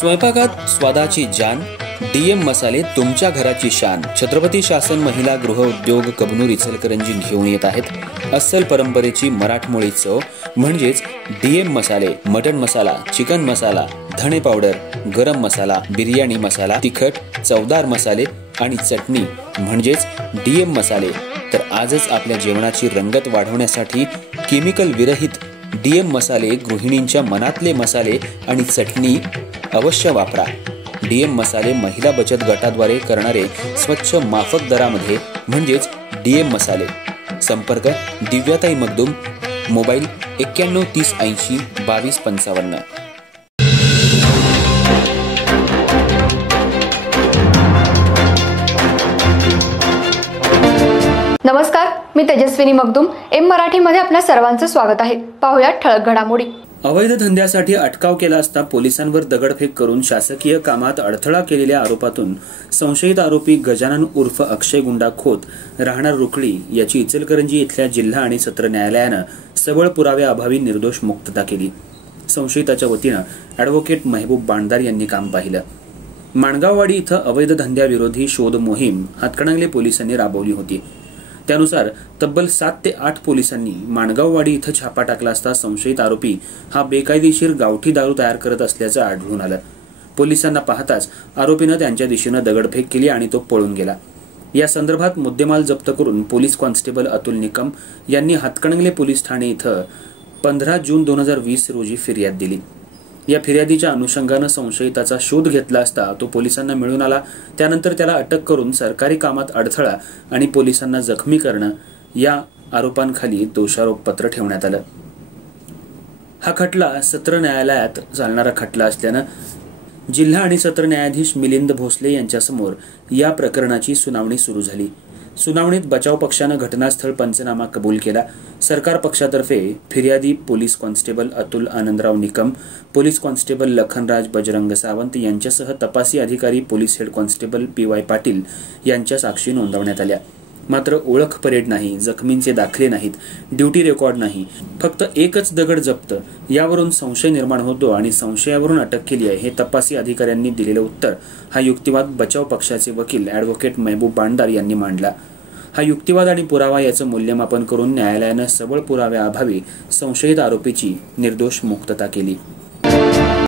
स्वयंपाकात स्वादाची जान, डीएम मसाले तुमच्या घराची शान। छत्रपती शासन महिला गृह उद्योग कबनूर इचलकरंजी घेऊन येत आहेत अस्सल परंपरेची मराठमोळी चव म्हणजेच डीएम मसाले। मटन मसाला, चिकन मसाला, धणे पावडर, गरम मसाला, बिर्याणी मसाला, तिखट चवदार मसाले आणि चटणी म्हणजेच डीएम मसाले। तर आजच आपल्या जेवणाची रंगत वाढवण्यासाठी केमिकल विरहित डीएम मसाले, गृहिणींच्या मनातले मसाले आणि चटणी अवश्य वापरा। डीएम मसाले महिला बचत गटाद्वारे करणारे स्वच्छ माफक दरामध्ये म्हणजेच डीएम मसाले। संपर्क दिव्याताई मगदूम, मोबाईल 91 30 80 22 55। नमस्कार, मी तेजस्विनी मगदूम। एम मराठीमध्ये आपल्या सर्वांचं स्वागत आहे। पाहूया ठळक घडामोडी। अवैध धंद्यासाठी अटकाव केला असता पोलिसांवर दगडफेक करून शासकीय कामात अडथळा केलेल्या आरोपातून संशयित आरोपी गजानन उर्फ अक्षय गुंडा खोत राहणार रुकडी याची इचलकरंजी इथल्या जिल्हा आणि सत्र न्यायालयानं सबळ पुराव्याअभावी निर्दोष मुक्तता केली। संशयिताच्या वतीनं ॲडव्होकेट महबूब बांडदार यांनी काम पाहिलं। माणगाववाडी इथं अवैध धंद्याविरोधी शोध मोहीम हातकणंगले पोलिसांनी राबवली होती। त्यानुसार तब्बल 7 ते 8 पोलिसांनी माणगाववाडी इथं छापा टाकला असता संशयित आरोपी हा बेकायदेशीर गावठी दारू तयार करत असल्याचं आढळून आलं। पोलिसांना पाहताच आरोपीनं त्यांच्या दिशेनं दगडफेक केली आणि तो पळून गेला। या संदर्भात मुद्देमाल जप्त करून पोलीस कॉन्स्टेबल अतुल निकम यांनी हातकणंगले पोलीस ठाणे इथं 15 जून 2020 रोजी फिर्याद दिली। या फिर्यादीच्या अनुषंगानं संशयिताचा शोध घेतला असता तो पोलिसांना मिळून आला। त्यानंतर त्याला अटक करून सरकारी कामात अडथळा आणि पोलिसांना जखमी करणं या आरोपांखाली दोषारोपपत्र ठेवण्यात आलं। हा खटला सत्र न्यायालयात चालणारा खटला असल्यानं जिल्हा आणि सत्र न्यायाधीश मिलिंद भोसले यांच्यासमोर या प्रकरणाची सुनावणी सुरू झाली। सुनावणीत बचाव पक्षानं घटनास्थळ पंचनामा कबूल केला। सरकार पक्षातर्फे फिर्यादी police constable Atul Anandrao Nikam, police constable Lakhanraj Bajrang Sawant यांच्यासह तपासी अधिकारी police head constable PY Patil यांच्या साक्षी नोंदवण्यात आल्या। मात्र ओळख परेड नाही, जखमींचे दाखले नाहीत, ड्युटी रेकॉर्ड नाही, फक्त एकच दगड जप्त यावरून संशय निर्माण होतो आणि संशयावरून अटक केली आहे हे तपासी अधिकाऱ्यांनी दिलेलं उत्तर हा युक्तिवाद बचाव पक्षाचे वकील ॲडव्होकेट महबूब बांडदार यांनी मांडला। हा युक्तिवाद आणि पुरावा याचं मूल्यमापन करून न्यायालयानं सबळ पुराव्याअभावी संशयित आरोपीची निर्दोष मुक्तता केली।